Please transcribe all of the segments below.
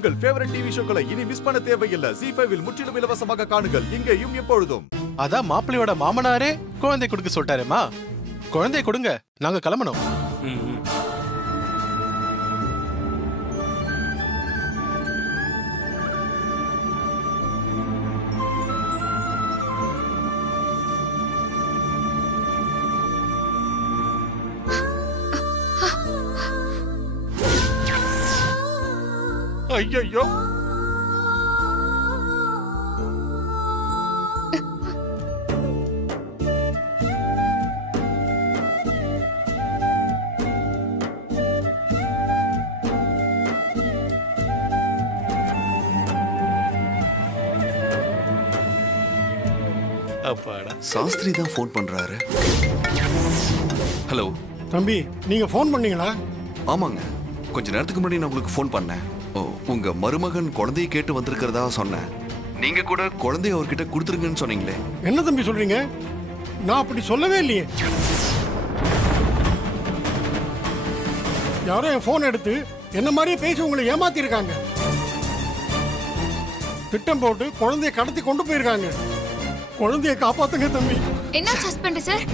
உங்கள் favourite TV ஷோக்களை இனி miss பண்ண தேவையில்லை. ZEE5 இல் முற்றிலும் இலவசமாக காணுங்கள், இங்கேயும் எப்பொழுதும். அதான் மாப்பிள்ளையோட மாமனாரே குழந்தை கொடுக்க சொல்லிட்டாரேமா. குழந்தைய கொடுங்க, நாங்க கிளம்பணும். ஐயோ, அப்பாடா. சாஸ்திரி தான் ஃபோன் பண்றாரு. ஹலோ தம்பி, நீங்க ஃபோன் பண்ணீங்களா? ஆமாங்க, கொஞ்ச நேரத்துக்கு முன்னாடி நான் உங்களுக்கு ஃபோன் பண்ணேன். ஓ, உங்க மருமகன் குழந்தையை கேட்டு வந்திருக்கிறதா சொன்னேன். நீங்க கூட குழந்தைய அவர்கிட்ட கொடுத்துருங்கன்னு சொன்னீங்களே. என்ன தம்பி சொல்றீங்க? நான் அப்படி சொல்லவே இல்லையே. யாரோ என் போன் எடுத்து என்ன மாதிரியே பேசி உங்களை ஏமாத்தி இருக்காங்க. திட்டம் போட்டு குழந்தைய கடத்தி கொண்டு போயிருக்காங்க. குழந்தைய காப்பாத்துங்க தம்பி. என்ன சஸ்பெண்ட் சார்?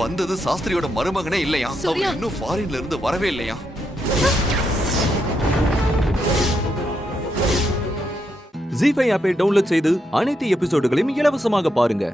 வந்தது சாஸ்திரியோட மருமகனே இல்லையா? அவர் இன்னும் ஃபாரின்ல இருந்து வரவே இல்லையா? ZEE5 ஆப்பை டவுன்லோட் செய்து அனைத்து எபிசோடுகளையும் இலவசமாக பாருங்க.